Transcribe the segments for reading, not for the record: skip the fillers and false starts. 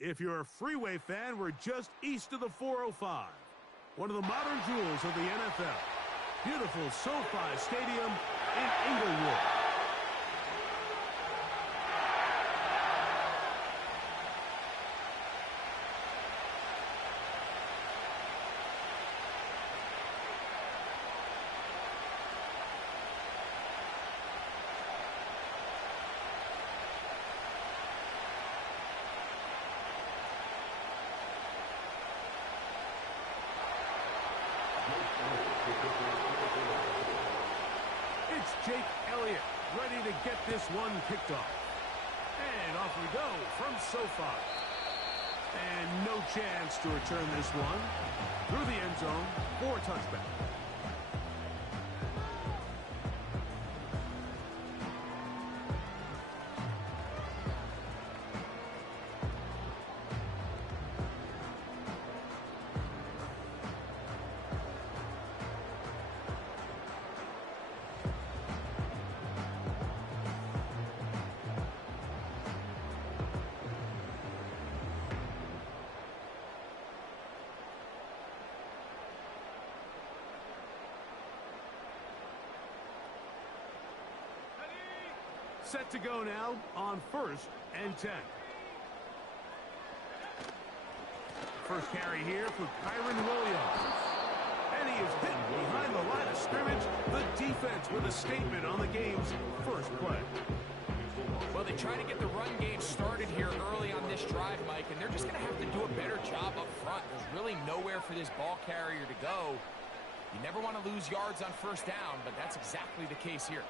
If you're a Freeway fan, we're just east of the 405. One of the modern jewels of the NFL. Beautiful SoFi Stadium in Inglewood. It's Jake Elliott ready to get this one kicked off. And off we go from SoFi. And no chance to return this one through the end zone for a touchback. Set to go now on 1st and 10. First carry here for Kyron Williams. And he is hit behind the line of scrimmage. The defense with a statement on the game's first play. Well, they try to get the run game started here early on this drive, Mike, and they're just going to have to do a better job up front. There's really nowhere for this ball carrier to go. You never want to lose yards on 1st down, but that's exactly the case here.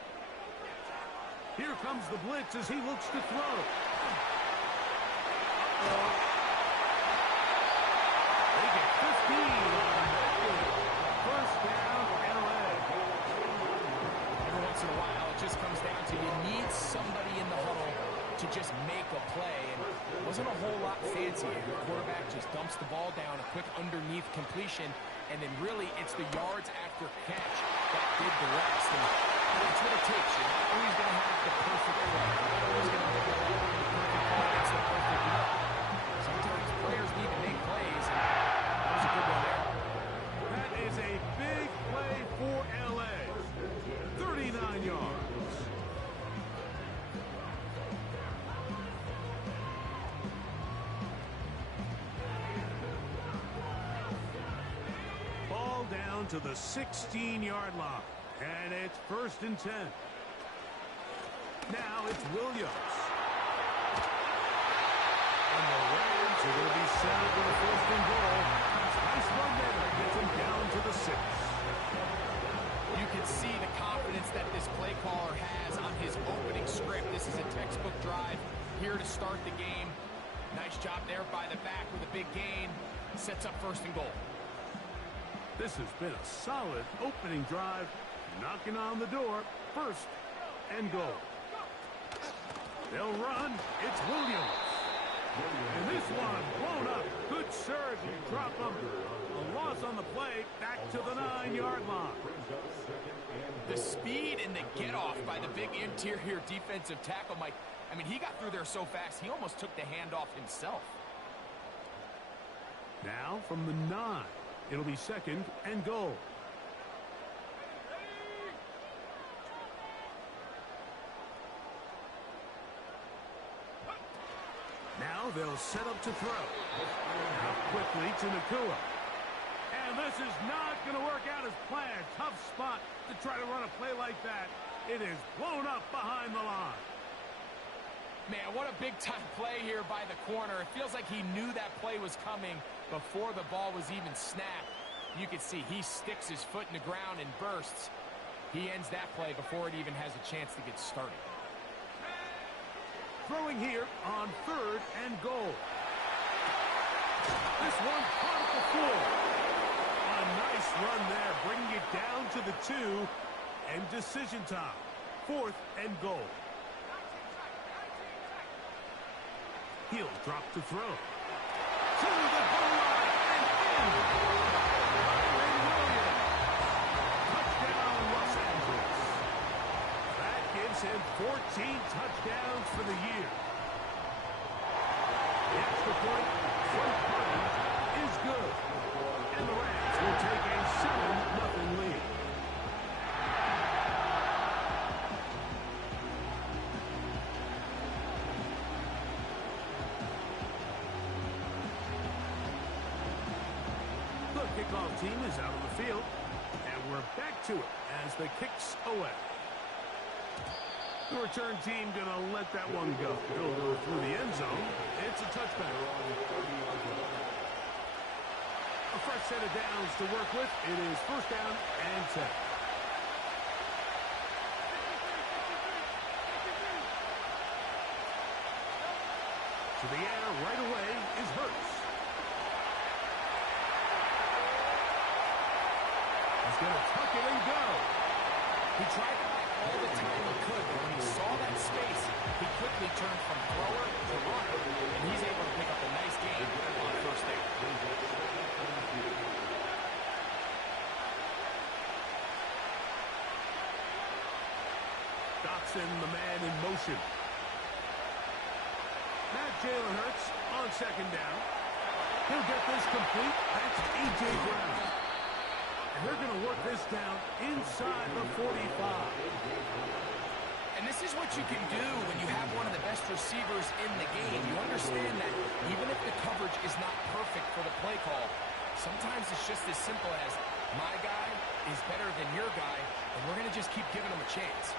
Here comes the blitz as he looks to throw. They get 15 on that game. 1st down, LA. Every once in a while, it just comes down to you need somebody in the huddle to just make a play. And it wasn't a whole lot fancy. The quarterback just dumps the ball down, a quick underneath completion, and then really it's the yards after catch that did the rest. And that's what it takes. You're not always going to have the perfect play. You're not always going to have the perfect play against the perfect play. Sometimes players need to make plays, and that was a good one there. That is a big play for LA. 39 yards. Ball down to the 16-yard line. And it's 1st and 10. Now it's Williams. And the Rams are going to be set up with a 1st and goal. Nice run there. Gets him down to the 6. You can see the confidence that this play caller has on his opening script. This is a textbook drive here to start the game. Nice job there by the back with a big gain. Sets up 1st and goal. This has been a solid opening drive. Knocking on the door, 1st and goal. They'll run. It's Williams. And this one blown up. Good surge. Drop him. A loss on the play. Back to the 9-yard line. The speed and the get-off by the big interior defensive tackle, Mike. I mean, he got through there so fast, he almost took the handoff himself. Now from the 9. It'll be 2nd and goal. Now they'll set up to throw. Out quickly to Nakua. And this is not going to work out as planned. Tough spot to try to run a play like that. It is blown up behind the line. Man, what a big-time play here by the corner. It feels like he knew that play was coming before the ball was even snapped. You can see he sticks his foot in the ground and bursts. He ends that play before it even has a chance to get started. Throwing here on 3rd and goal. This one caught at the 4. A nice run there, bringing it down to the 2. And decision time. 4th and goal. He'll drop to throw. To the goal line and in. Kyron Williams. Touchdown, Los Angeles. That gives him 14 touchdowns for the year. extra point from Purdy is good. And the Rams will take a 7-0 lead. The kickoff team is out on the field, and we're back to it as the kick's away. The return team going to let that one go. He'll go through the end zone. It's a touchback. A fresh set of downs to work with. It is first down and 10. To the air right away is Hurts. He's going to tuck it and go. He tried to back all the time he could, but when he saw that space, he quickly turned from thrower to runner, and he's able to pick up a nice gain on first down. Dotson, the man in motion. Now Jalen Hurts on second down. He'll get this complete. That's A.J. Brown. And they're going to work this down inside the 45. And this is what you can do when you have one of the best receivers in the game. You understand that even if the coverage is not perfect for the play call, sometimes it's just as simple as my guy is better than your guy, and we're going to just keep giving him a chance.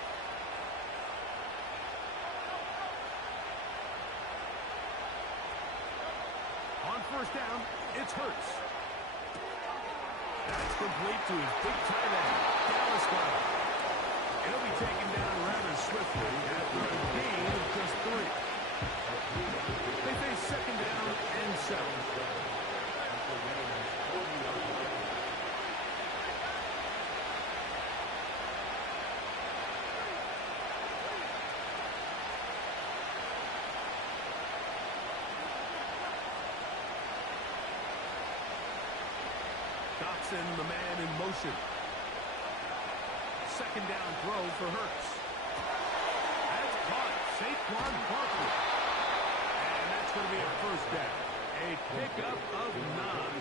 On first down, it's Hurts. That's complete to his big tight end, Dallas Goedert. He'll be taken down rather swiftly after a gain of just 3. They face second down and 7. Dotson, the man in motion. Second down throw for Hurts. That's caught. Saquon Barkley. And that's going to be a first down. A pickup of 9.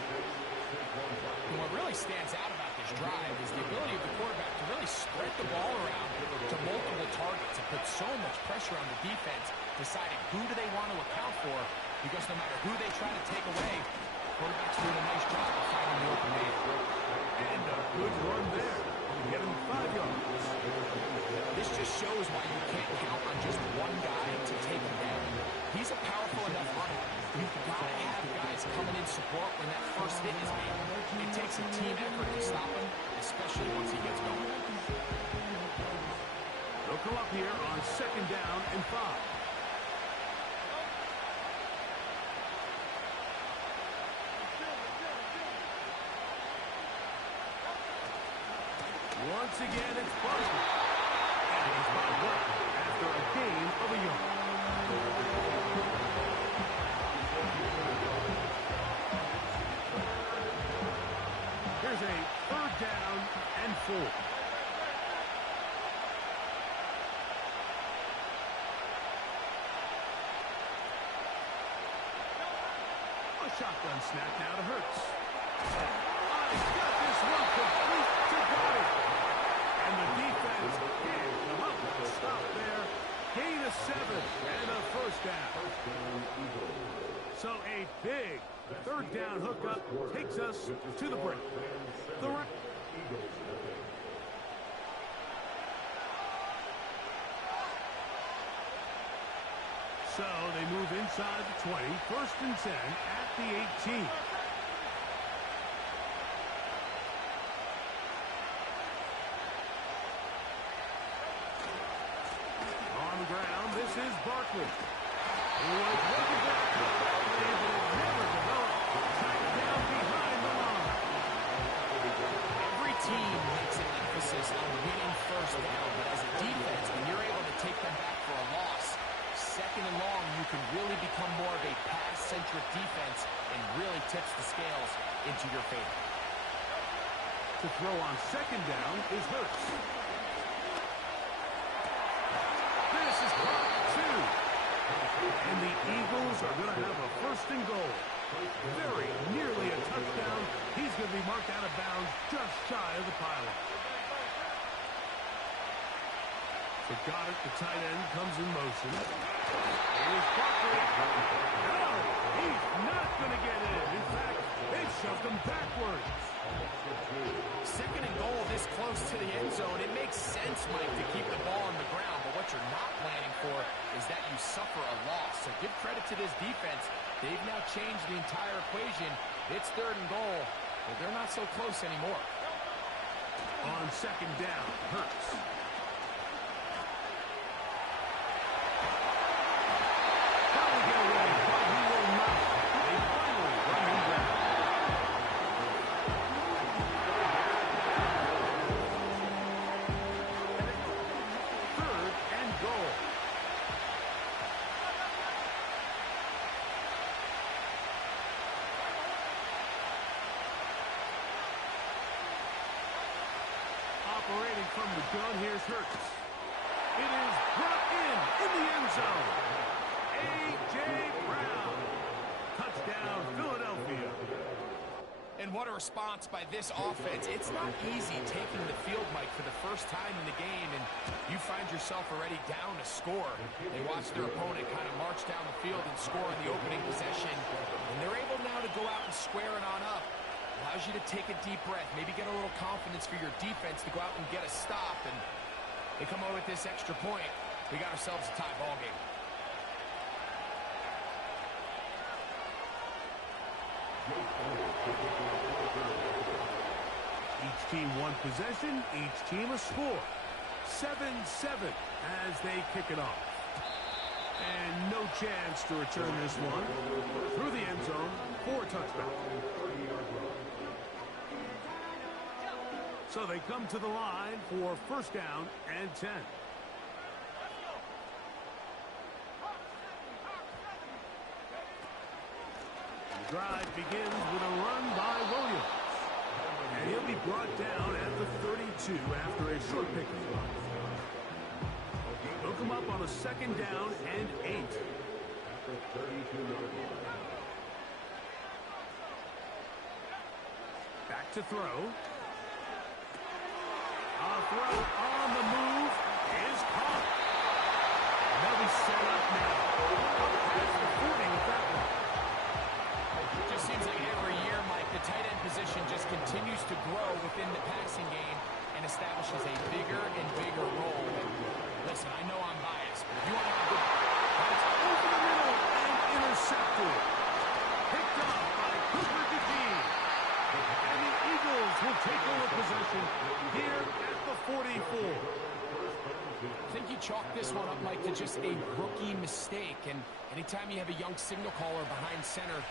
And what really stands out about this drive is the ability of the quarterback to really spread the ball around to multiple targets and put so much pressure on the defense, deciding who do they want to account for, because no matter who they try to take away, quarterback's doing a nice job of finding the open man. And a good run there. Get him 5 yards. This just shows why you can't count on just one guy to take him down. He's a powerful enough runner. You've got to have guys coming in support when that first hit is made. It takes a team effort to stop him, especially once he gets going. They'll come up here on second down and 5. Once again, it's Barkley. And he's brought up after a gain of a yard. Here's a third down and 4. A shotgun snap now to Hurts. He's got this one complete to Goddard. And the defense can't come up with a stop there. Gain of 7 and a first down. So a big third down hookup takes us to the break. So they move inside the 20, first and 10 at the 18. This is Barkley. Who was looking for a comeback, but it never developed. Tied down behind the line. Every team makes an emphasis on winning first down, but as a defense, when you're able to take them back for a loss, second and long, you can really become more of a pass-centric defense and really tips the scales into your favor. To throw on second down is Hurts. This is caught 2. And the Eagles are going to have a first and goal. Very nearly a touchdown. He's going to be marked out of bounds just shy of the pylon. So got it. The tight end comes in motion. Here's Buckley. No, he's not going to get in. In fact, they shoved him backwards. Second and goal this close to the end zone. It makes sense, Mike, to keep the ball on the ground. But what you're not planning for is that you suffer a loss. So give credit to this defense. They've now changed the entire equation. It's third and goal, but they're not so close anymore. On second down, Hurts. Trying to get away, but he will not. They finally run him down. Third and goal. Operating from the gun, here's Hurts. It is brought in the end zone. A.J. Brown. Touchdown, Philadelphia. And what a response by this offense. It's not easy taking the field, Mike, for the first time in the game, and you find yourself already down a score. They watch their opponent kind of march down the field and score in the opening possession, and they're able now to go out and square it on up. Allows you to take a deep breath, maybe get a little confidence for your defense to go out and get a stop, and they come away with this extra point. We got ourselves a tie ball game. Each team one possession, each team a score. 7-7 as they kick it off. And no chance to return this one. Through the end zone for a touchdown. So they come to the line for first down and 10. The drive begins with a run by Williams. And he'll be brought down at the 32 after a short pickup. Hook him up on a second down and 8. Back to throw. A throw on the move is caught. They'll be set up now. Up past the 40 with that one. It just seems like every year, Mike, the tight end position just continues to grow within the passing game and establishes a bigger and bigger role. And listen, I know I'm biased, but if you want to have a good... It's over the middle and intercepted. Picked up by Cooper DeGene. And the Eagles will take over possession here at the 44. I think you chalk this one up, Mike, to just a rookie mistake. And anytime you have a young signal caller behind center,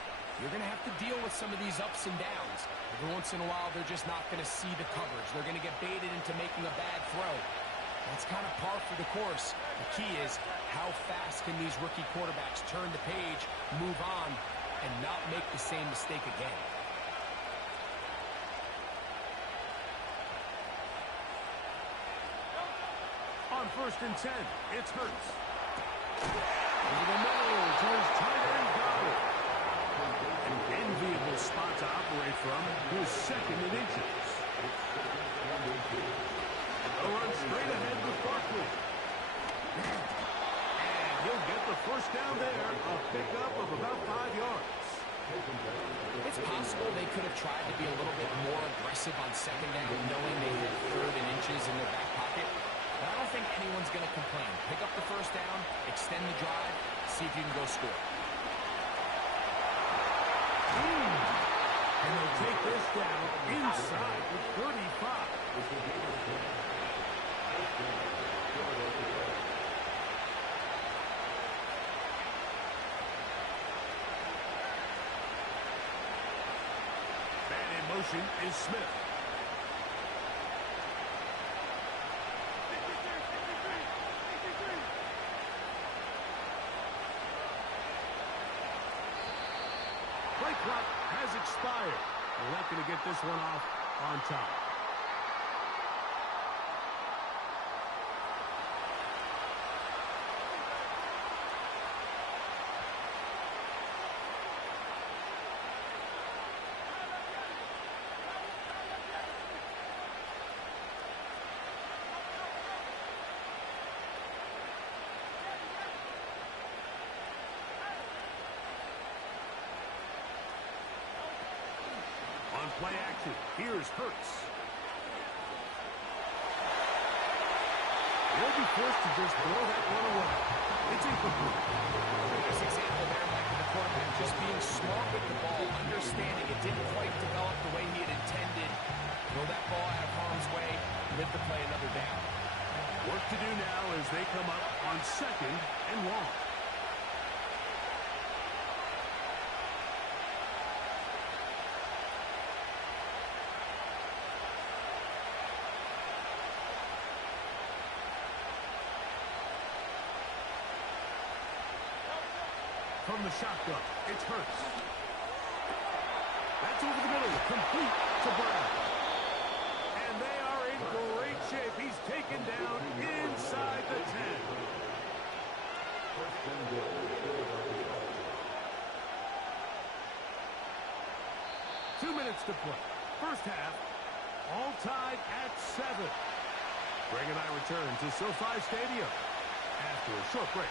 you're going to have to deal with some of these ups and downs. Every once in a while, they're just not going to see the coverage. They're going to get baited into making a bad throw. That's kind of par for the course. The key is how fast can these rookie quarterbacks turn the page, move on, and not make the same mistake again. On first and 10, it's Hurts. Over the middle to his tight end Goddard. An enviable spot to operate from, who's second in inches. They'll run straight ahead with Barkley. And he'll get the first down there, a pickup of about 5 yards. It's possible they could have tried to be a little bit more aggressive on second down, knowing they had third and inches in their back pocket. But I don't think anyone's going to complain. Pick up the first down, extend the drive, see if you can go score. And they'll take this down inside the 35. Man in motion is Smith. Play clock has expired. They're not going to get this one off on time. Play action. Here's Hurts. They'll be forced to just throw that one away. It's incomplete. This example there might be the quarterback just being smart with the ball, understanding it didn't quite develop the way he had intended. Throw that ball out of harm's way, live to play another down. Work to do now as they come up on 2nd and long. From the shotgun, it's Hurts. That's over the middle, complete to Brown. And they are in great shape. He's taken down inside the 10. 2 minutes to play. First half, all tied at 7. Greg and I return to SoFi Stadium after a short break.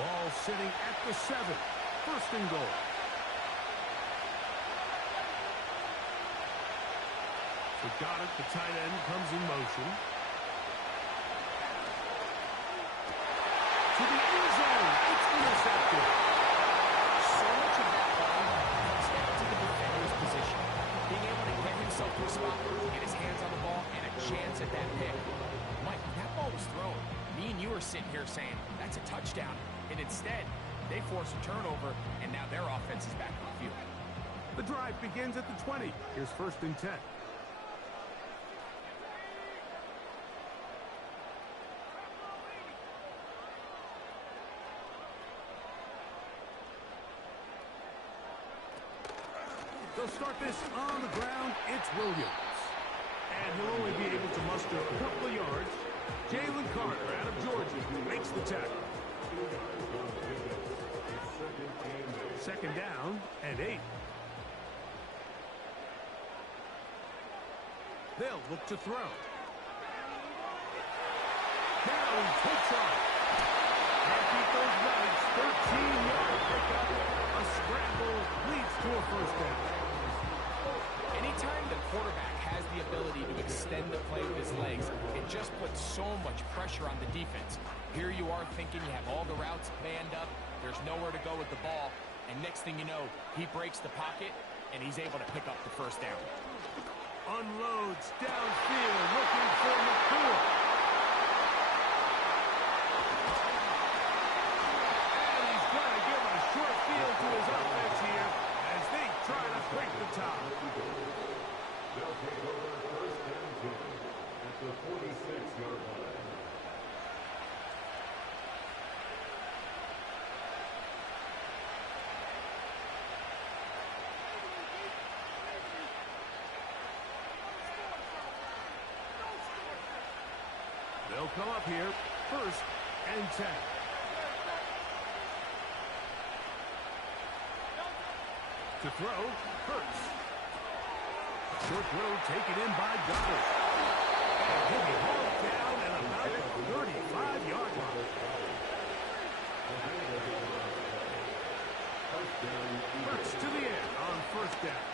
Ball sitting at the 7. 1st and goal. So got it. The tight end comes in motion. To the end zone. It's intercepted. So much of that play comes down to the defender's position. Being able to get himself to a spot where he can get his hands on the ball and a chance at that pick. Mike, when that ball was thrown, me and you are sitting here saying, that's a touchdown. And instead, they force a turnover, and now their offense is back on the field. The drive begins at the 20. Here's 1st and 10. They'll start this on the ground. It's Williams. And he'll only be able to muster a couple of yards. Jalen Carter out of Georgia makes the tackle. 2nd down and 8. They'll look to throw. Now he takes off. Can't beat those legs. 13-yard pickup. A scramble leads to a 1st down. Anytime the quarterback has the ability to extend the play with his legs, it just puts so much pressure on the defense. Here you are thinking you have all the routes manned up, there's nowhere to go with the ball, and next thing you know, he breaks the pocket, and he's able to pick up the 1st down. Unloads downfield, looking for McCool. And he's going to give a short field to his offense here as they try to break the top. They'll take over 1st and 10 at the 46-yard line. They'll come up here, 1st and 10. To throw, Hurts. Short throw taken in by Goddard. And he'll be hauled down at about the 35-yard line. Hurts to the end on 1st down.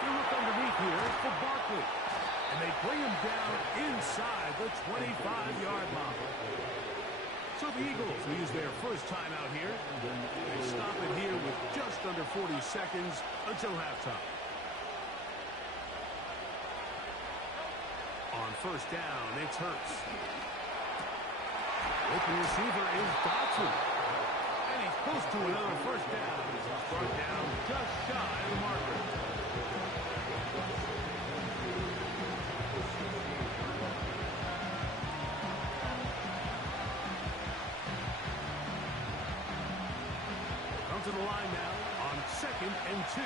They look underneath here for Barkley. And they bring him down inside the 25-yard line. So the Eagles will use their 1st time out here. They stop it here with just under 40 seconds until halftime. On 1st down, it's Hurts. Open receiver is Dotson. And he's close to another 1st down. He's brought down just shy of the marker. To the line now on 2nd and 2.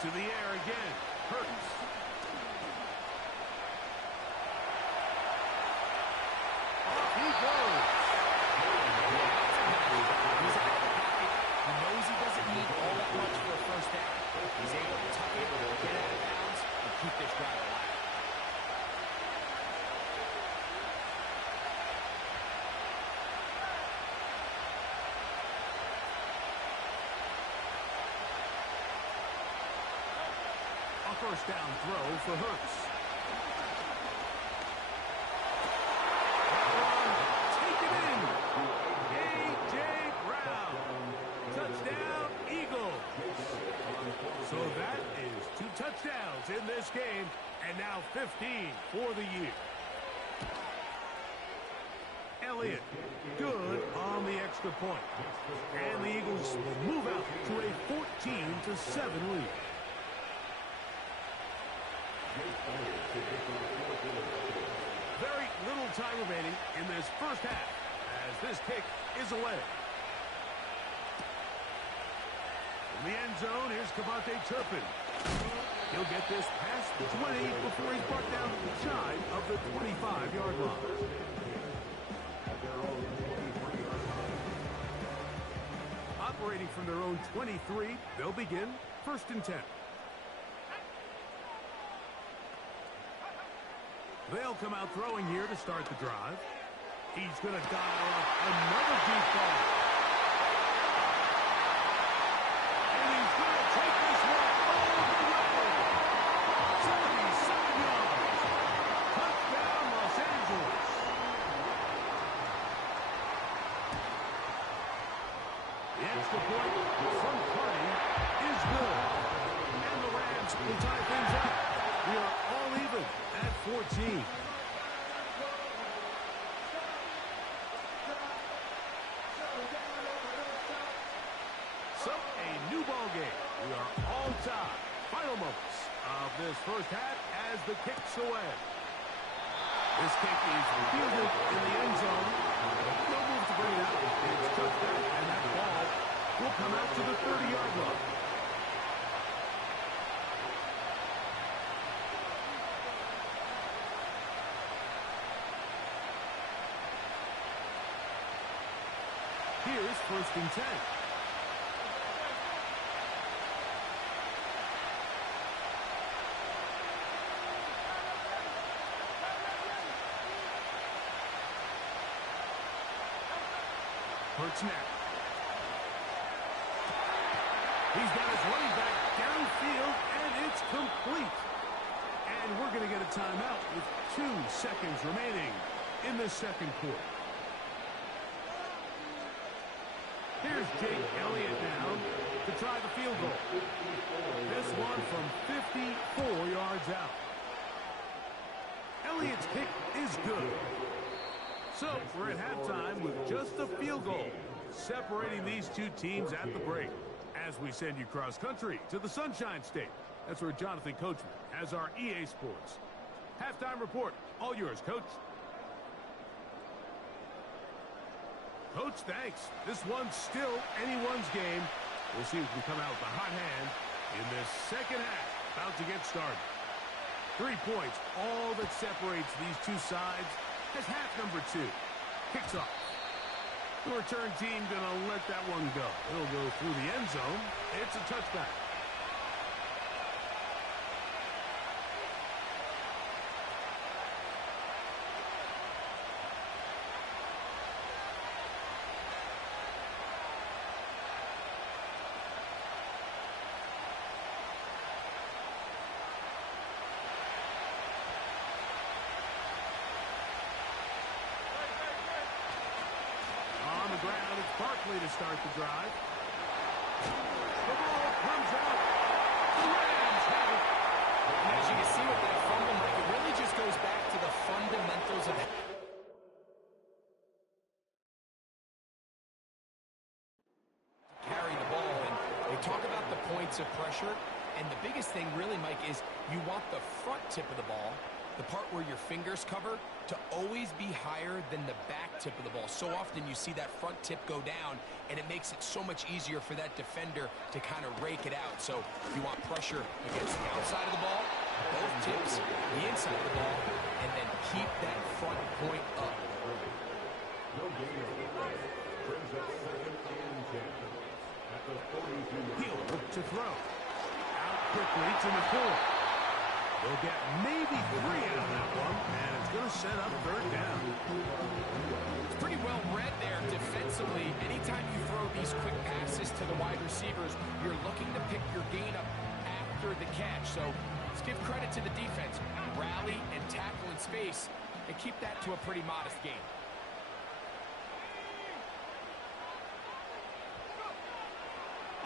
To the air again. Hurts. Off he goes. He's out of the pocket. He knows he doesn't first down throw for Hurts. Take it in. A.J. Brown. Touchdown, Eagles. So that is 2 touchdowns in this game, and now 15 for the year. Elliott, good on the extra point. And the Eagles will move out to a 14-7 lead. Very little time remaining in this first half as this kick is away. In the end zone, here's Cavante Turpin. He'll get this past the 20 before he's brought down shy of the 25-yard line. Operating from their own 23, they'll begin 1st and 10. They'll come out throwing here to start the drive. He's going to dial up another deep ball. And he's going to take this one all the way. 77 yards. Touchdown, Los Angeles. The extra point from Carney is good. And the Rams will tie things up. We are all even at 14. So, a new ball game. We are all tied. Final moments of this first half as the kick's away. This kick is fielded in the end zone. No move to bring it out. It's touchdown, and that ball will come out to the 30-yard line. Here's 1st and 10. Hurts now. He's got his running back downfield, and it's complete. And we're going to get a timeout with 2 seconds remaining in the second quarter. Here's Jake Elliott now to try the field goal. This one from 54 yards out. Elliott's kick is good. So we're at halftime with just a field goal separating these two teams at the break. As we send you cross-country to the Sunshine State. That's where Jonathan Coachman has our EA Sports halftime report. All yours, Coach. Coach, thanks. This one's still anyone's game. We'll see if we come out with a hot hand in this second half. About to get started. 3 points, all that separates these two sides as half number 2 kicks off. The return team gonna let that one go. It'll go through the end zone. It's a touchback. Ground, it's Barkley to start the drive. The ball comes out. The Rams have it. And as you can see with that fumble, Mike, it really just goes back to the fundamentals of carry the ball. And they talk about the points of pressure. And the biggest thing really, Mike, is you want the front tip of the ball, the part where your fingers cover, to always be higher than the back tip of the ball. So often you see that front tip go down, and it makes it so much easier for that defender to kind of rake it out. So you want pressure against the outside of the ball, both tips, the inside of the ball, and then keep that front point up. He'll look to throw. Out quickly to McCoy. They'll get maybe 3 out of that one, and it's going to set up 3rd down. It's pretty well read there defensively. Anytime you throw these quick passes to the wide receivers, you're looking to pick your gain up after the catch. So it's give credit to the defense. Rally and tackle in space and keep that to a pretty modest game.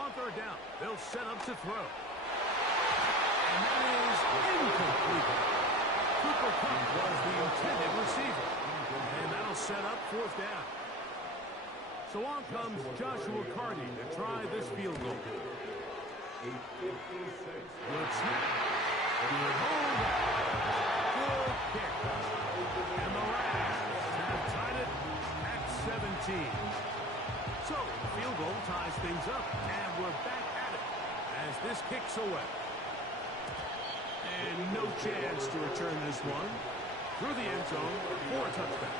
On third down, they'll set up to throw. And that is incomplete. Cooper Kupp was the intended receiver. And that'll set up fourth down. So on comes Joshua Carty to try this field goal. Good snap. Good hold. Good kick. And the Rams have tied it at 17. So the field goal ties things up, and we're back at it as this kicks away. And no chance to return this one through the end zone for a touchdown.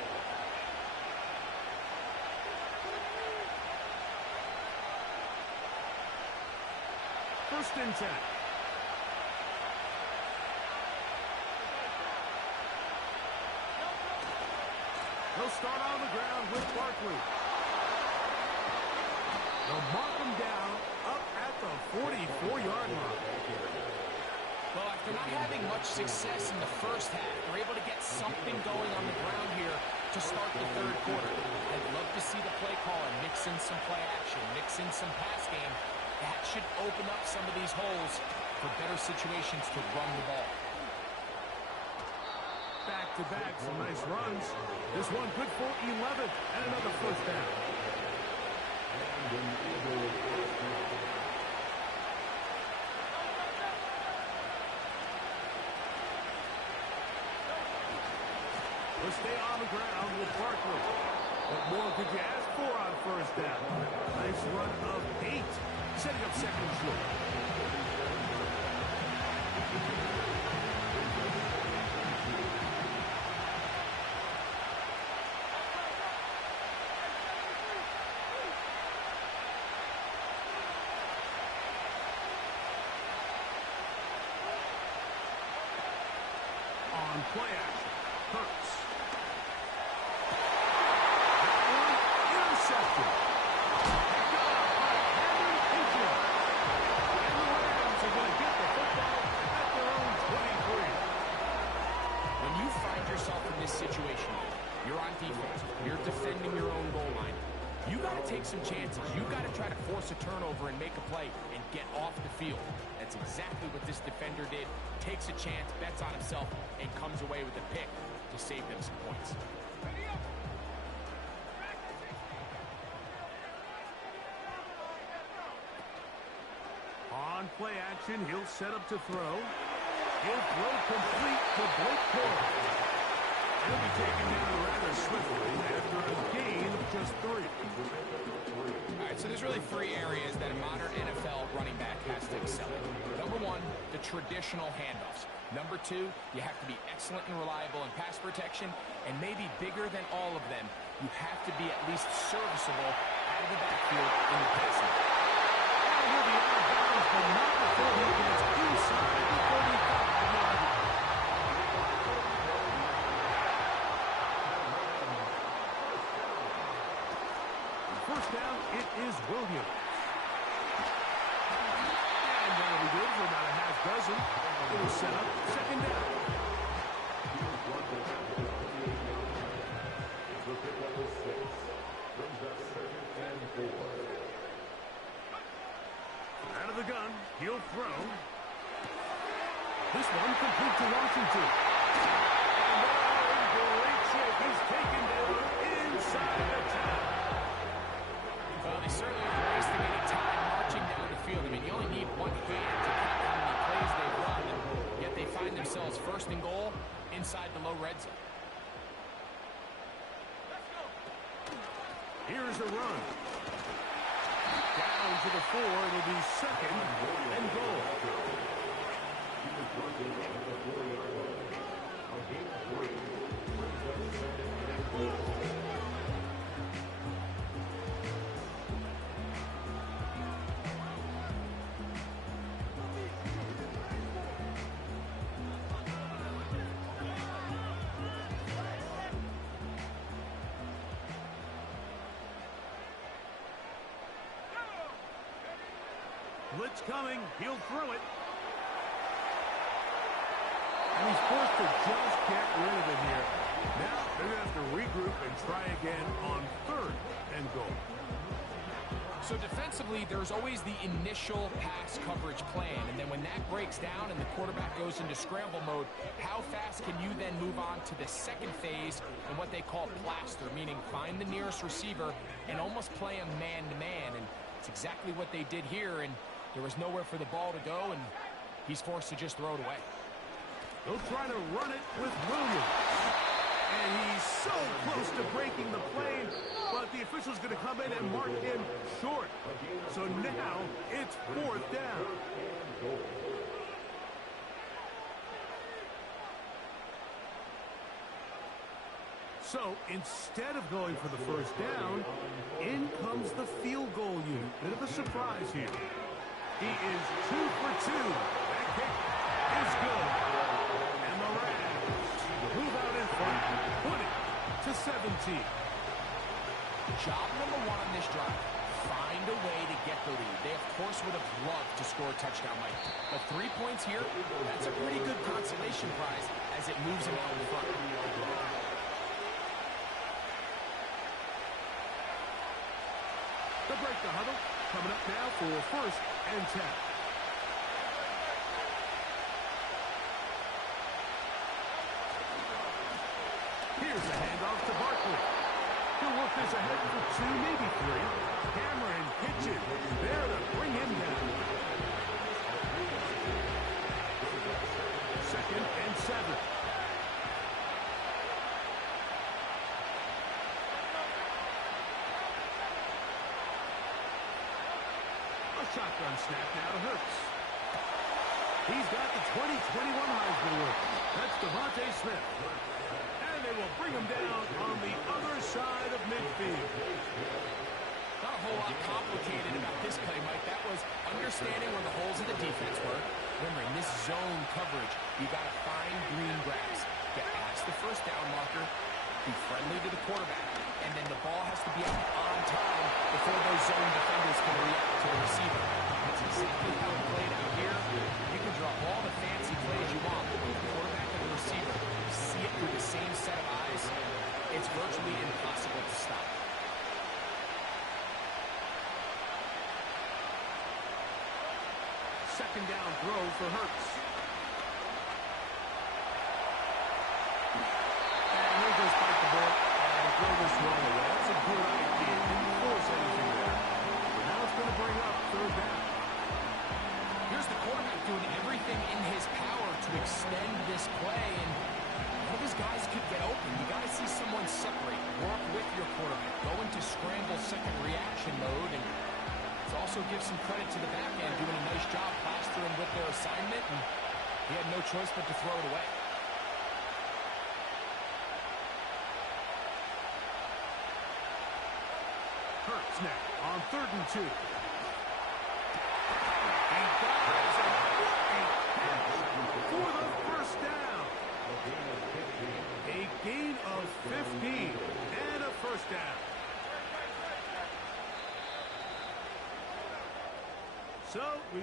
First and 10. They'll start on the ground with Barkley. They'll mark him down up at the 44-yard line. Well, after not having much success in the first half, they're able to get something going on the ground here to start the third quarter. I'd love to see the play call and mix in some play action, mix in some pass game. That should open up some of these holes for better situations to run the ball. Back-to-back, some nice runs. This one good for 11 and another first down. We'll stay on the ground with Barkley. What more could you ask for on first down? Nice run of 8, setting up second short. On play action, Hurts. Intercepted. Picked up by Cameron Ingram. And the Rams are going to get the football at their own 23. When you find yourself in this situation, you're on defense, you're defending your own goal line, you got to take some chances. You got to try to force a turnover and make a play and get off the field. That's exactly what this defender did. Takes a chance, bets on himself, and comes away with a pick to save them some points. On play action, he'll set up to throw. He'll throw complete to Blake Corum. He'll be taken down rather swiftly after a gain of just 3. All right, so there's really 3 areas that a modern NFL running back has to excel in. Number 1, the traditional handoffs. Number 2, you have to be excellent and reliable in pass protection. And maybe bigger than all of them, you have to be at least serviceable out of the backfield in the passing. And he'll be out of bounds, but not before he gets inside the 35-yard line. First down, it is Williams. And that'll be good for about a half dozen. It'll set up second down. Out of the gun, he'll throw. This one complete to Washington. And now in great shape, he's taken down inside the 10. Well, they certainly aren't wasting any time marching down the field. I mean, you only need one hand to count how many plays they've run, and yet they find themselves first and goal inside the low red zone. Here's the run. Down to the 4. It'll be second and goal. Blitz coming. He'll throw it. And he's forced to just get rid of it here. Now they're going to have to regroup and try again on 3rd and goal. So defensively, there's always the initial pass coverage plan, and then when that breaks down and the quarterback goes into scramble mode, how fast can you then move on to the second phase and what they call plaster, meaning find the nearest receiver and almost play him man-to-man, and it's exactly what they did here, and there was nowhere for the ball to go, and he's forced to just throw it away. They'll try to run it with Williams. And he's so close to breaking the play, but the official's going to come in and mark him short. So now it's 4th down. So instead of going for the 1st down, in comes the field goal unit. Bit of a surprise here. He is 2 for 2. That kick is good. And the Rams move out in front, 20-17. Job number 1 on this drive, find a way to get the lead. They, of course, would have loved to score a touchdown, Mike. But 3 points here, that's a pretty good consolation prize as it moves them out in front. They'll break the huddle. Coming up now for 1st and 10. Here's a handoff to Barkley. He'll work this ahead for 2, maybe 3. Cameron hits it. There to bring him down. 2nd and 7. A shotgun snap now to Hurts. He's got the 2021 Heisman winner. That's Devontae Smith. And they will bring him down on the other side of midfield. Not a whole lot complicated about this play, Mike. That was understanding where the holes of the defense were. Remember, in this zone coverage, you got to find green grass. Get past the 1st down marker, be friendly to the quarterback, and then the ball has to be out on time before those zone defenders can react to the receiver. That's exactly how it played out here. You can draw all the fancy plays you want, but with the quarterback and the receiver, you see it through the same set of eyes, it's virtually impossible to stop. Second down throw for Hurts. And he'll just bite the bullet and throw this one away. That's a good idea. Didn't force anything there. But now it's going to bring up 3rd down. Here's the quarterback doing everything in his power to extend this play, and one of his guys could get open. You got to see someone separate, work with your quarterback, go into scramble second reaction mode, and also give some credit to the back end, doing a nice job plastering with their assignment, and he had no choice but to throw it away. Hurts now on 3rd and 2. And fires and for the 1st down. A gain of 15 and a 1st down. So we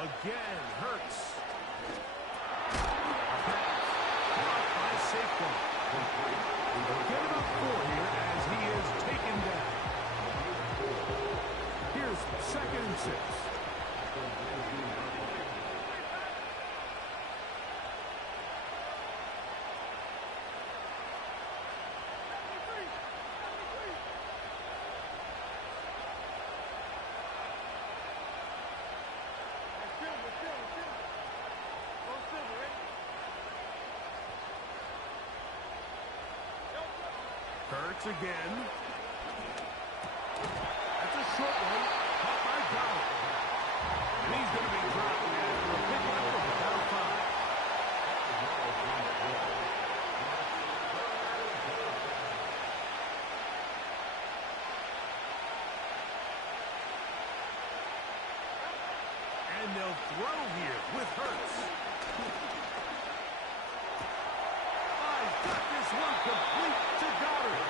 again, Hurts. Caught by Saquon. Get about 4 here as he is taken down. Here's 2nd and 6. Hurts again. That's a short one. Caught by Donald. And he's going to be dropped after a pickup of about 5. throw here with Hurts. I've got this one complete to Goddard.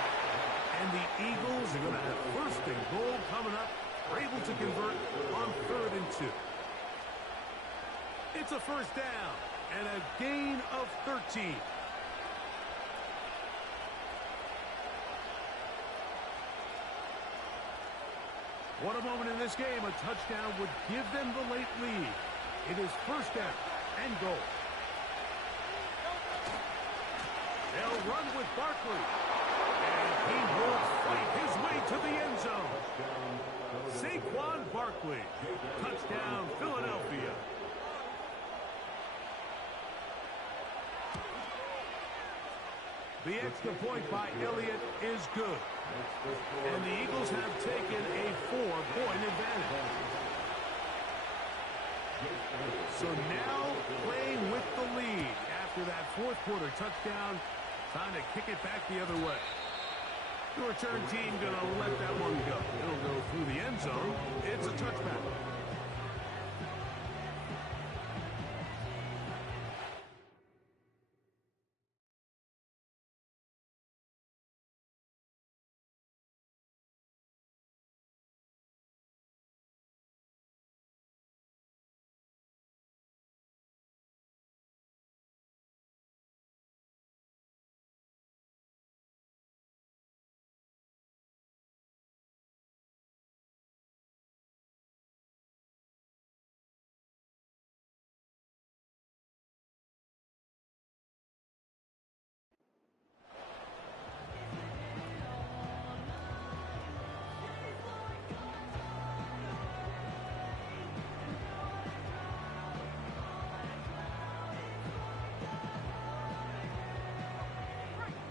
And the Eagles are going to have first and goal coming up. They're able to convert on 3rd and 2. It's a first down and a gain of 13. What a moment in this game. A touchdown would give them the late lead. It is first down and goal. They'll run with Barkley. And he will fight his way to the end zone. Saquon Barkley. Touchdown, Philadelphia. The extra point by Elliott is good. And the Eagles have taken a 4-point advantage. So now playing with the lead after that fourth quarter touchdown. Time to kick it back the other way. The return team going to let that one go. It'll go through the end zone. It's a touchback.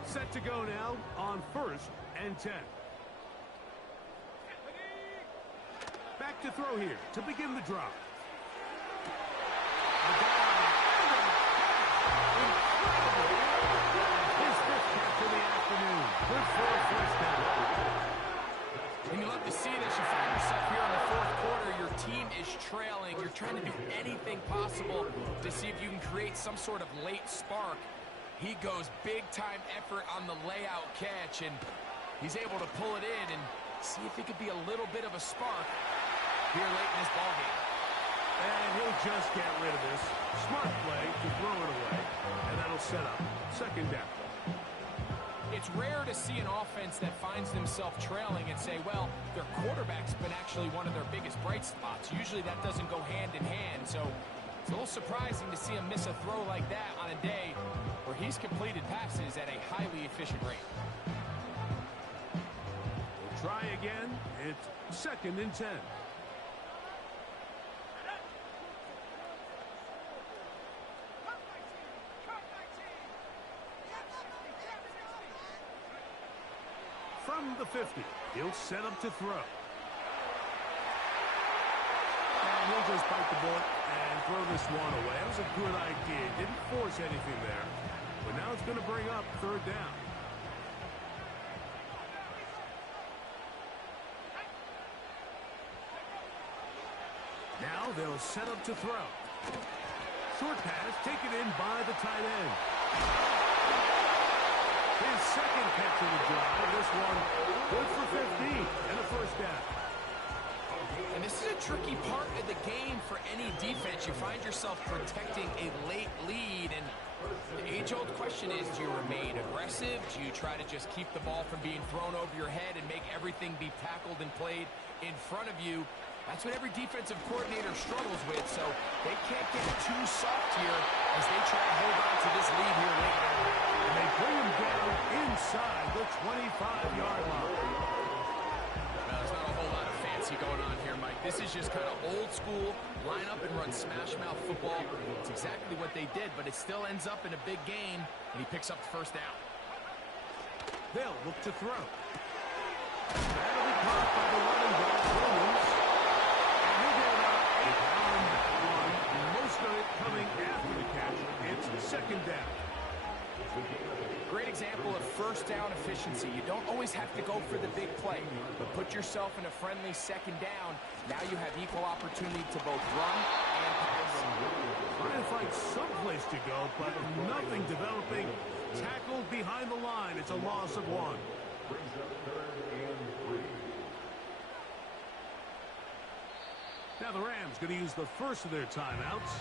Set to go now on 1st and 10. Back to throw here to begin the drive. His 5th catch of the afternoon. Good for a first down. And you love to see this. You find yourself here in the 4th quarter. Your team is trailing. You're trying to do anything possible to see if you can create some sort of late spark. He goes big-time effort on the layout catch, and he's able to pull it in and see if it could be a little bit of a spark here late in this ballgame. And he'll just get rid of this. Smart play to throw it away, and that'll set up 2nd down. It's rare to see an offense that finds themselves trailing and say, well, their quarterback's been actually one of their biggest bright spots. Usually that doesn't go hand in hand, so it's a little surprising to see him miss a throw like that on a day where he's completed passes at a highly efficient rate. We'll try again. It's 2nd and 10. From the 50, he'll set up to throw. And he'll just bite the bullet and throw this one away. That was a good idea. Didn't force anything there. But now it's going to bring up 3rd down. Now they'll set up to throw. Short pass taken in by the tight end. His 2nd catch of the drive. This one good for 15 and a first down. And this is a tricky part of the game for any defense. You find yourself protecting a late lead, and the age-old question is, do you remain aggressive? Do you try to just keep the ball from being thrown over your head and make everything be tackled and played in front of you? That's what every defensive coordinator struggles with, so they can't get too soft here as they try to hold on to this lead here late. And they bring him down inside the 25-yard line. Well, there's not a whole lot of fancy going on here, Mike. This is just kind of old school, line up and run smash mouth football. It's exactly what they did, but it still ends up in a big game, and he picks up the first down. They'll look to throw. That'll be caught by the running back, Williams. And he'll get about 8 on that one. Most of it coming after the catch. It's 2nd down. Great example of first down efficiency. You don't always have to go for the big play, but put yourself in a friendly second down. Now you have equal opportunity to both run and pass. Trying to find someplace to go, but nothing developing. Tackled behind the line. It's a loss of 1. Brings up 3rd and 3. Now the Rams going to use the first of their timeouts.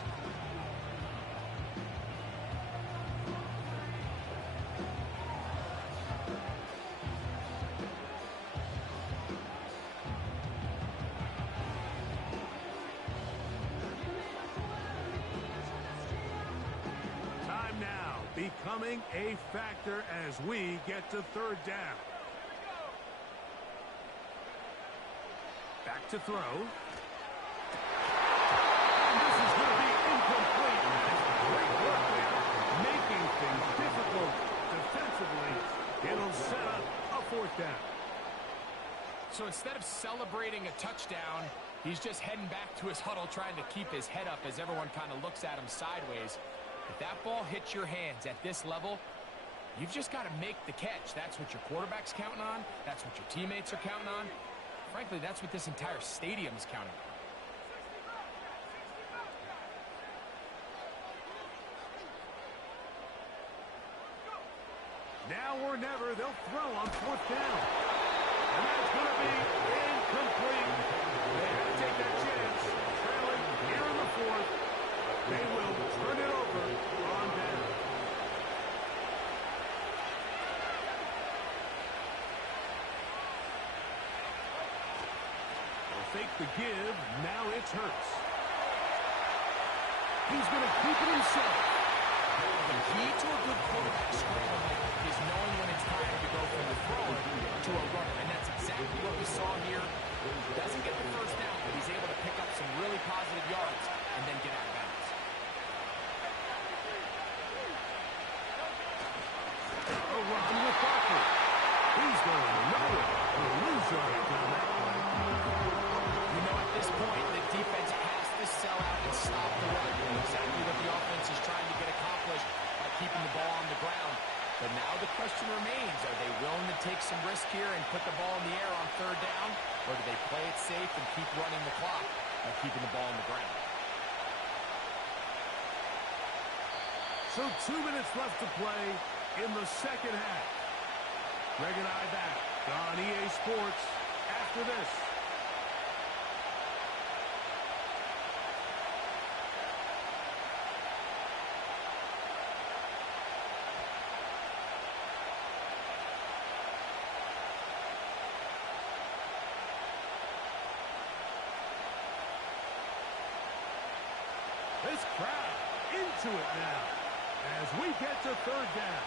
Time now becoming a factor as we get to 3rd down. Back to throw. This is going to be incomplete. Great work there, making things difficult defensively. It'll set up a 4th down. So instead of celebrating a touchdown, he's just heading back to his huddle trying to keep his head up as everyone kind of looks at him sideways. If that ball hits your hands at this level, you've just got to make the catch. That's what your quarterback's counting on. That's what your teammates are counting on. Frankly, that's what this entire stadium is counting on. Now or never, they'll throw on 4th down. And that's going to be incomplete. They had to take that chance. Trailing here in the 4th. They will turn it over on down. They'll fake the give. Now it's Hurts. He's going to keep it himself. The key to a good quarterback scramble is knowing when it's time to go from the thrower to a runner, and that's exactly what we saw here. Doesn't get the first down, but he's able to pick up some really positive yards and then get out of bounds. A run with Barkley. He's going nowhere. A lose yardage on that play. You know, at this point, the defense has to sell out and stop the run. Exactly what the offense is trying to get accomplished by keeping the ball on the ground. But now the question remains, are they willing to take some risk here and put the ball in the air on 3rd down? Or do they play it safe and keep running the clock by keeping the ball on the ground? So 2 minutes left to play in the second half. Greg and I back on EA Sports after this. This crowd into it now as we get to 3rd down.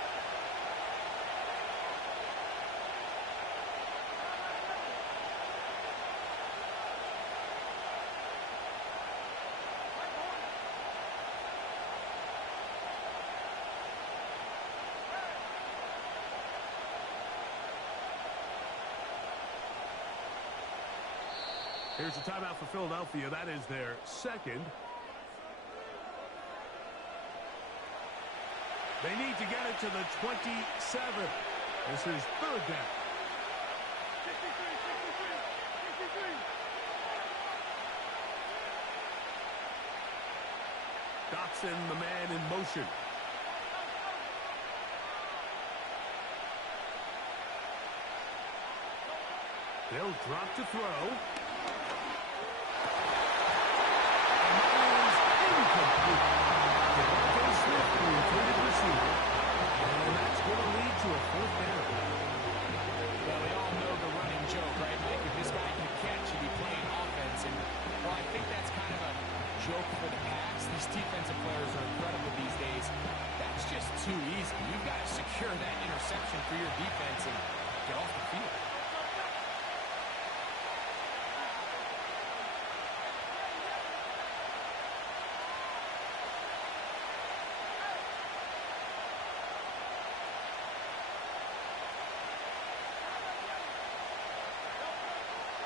Here's a timeout for Philadelphia. That is their 2nd. They need to get it to the 27. This is 3rd down. Dotson, the man in motion. They'll drop to throw. And that's going to lead to a 4th down. Well, we all know the running joke, right, Mike? If this guy can catch, he'd be playing offense. And, well, I think that's kind of a joke for the past. These defensive players are incredible these days. That's just too easy. You've got to secure that interception for your defense and get off the field.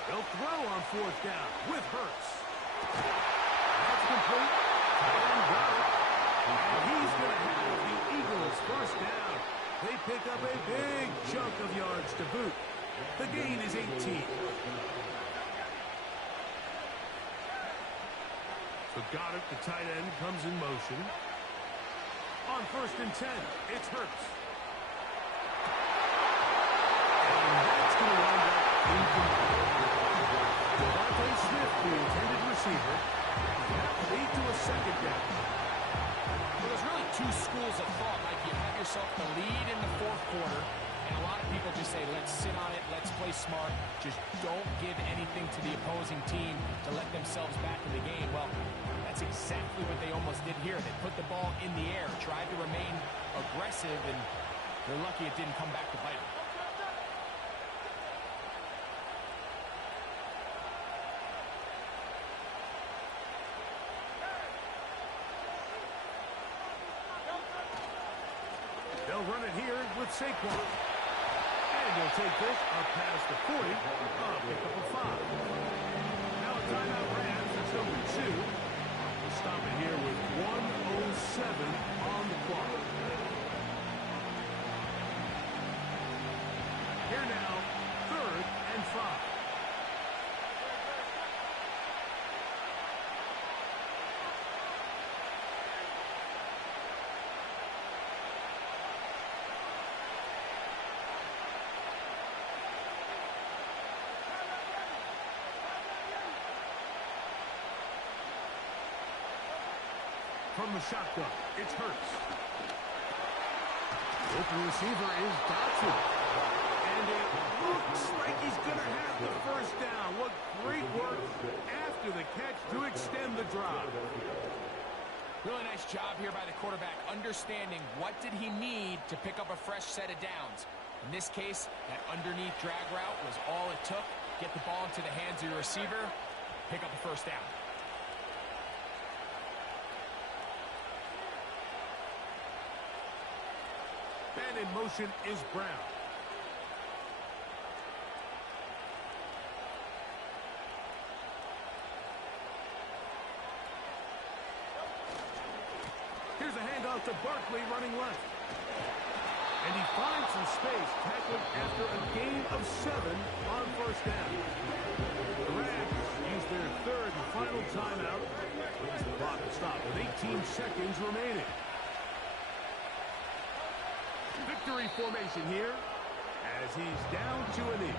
They'll throw on 4th down with Hurts. That's complete. Tight end got it. And he's going to have the Eagles' first down. They pick up a big chunk of yards to boot. The gain is 18. So Goddard, the tight end, comes in motion. On 1st and 10, it's Hurts. And that's going to wind up incomplete. Devontae Smith, the intended receiver, that lead to a second down. Well, there's really two schools of thought. Like, you have yourself the lead in the 4th quarter, and a lot of people just say, let's sit on it, let's play smart, just don't give anything to the opposing team to let themselves back in the game. Well, that's exactly what they almost did here. They put the ball in the air, tried to remain aggressive, and they're lucky it didn't come back to bite them. They'll run it here with Saquon. And they'll take this up past the 40, pick up a 5. Now a timeout Rams, it's number 2. We'll stop it here with 1:07 on the clock. Here now, 3rd and 5. From the shotgun, it's Hurts. Open receiver is Dotson. And it looks like he's going to have the 1st down. What great work after the catch to extend the drive. Really nice job here by the quarterback, understanding what did he need to pick up a fresh set of downs. In this case, that underneath drag route was all it took. Get the ball into the hands of your receiver, pick up the 1st down. And in motion is Brown. Here's a handoff to Barkley running left. And he finds some space, tackling after a gain of 7 on 1st down. The Rams use their 3rd and final timeout. The clock will stop with 18 seconds remaining. Victory formation here as he's down to a knee.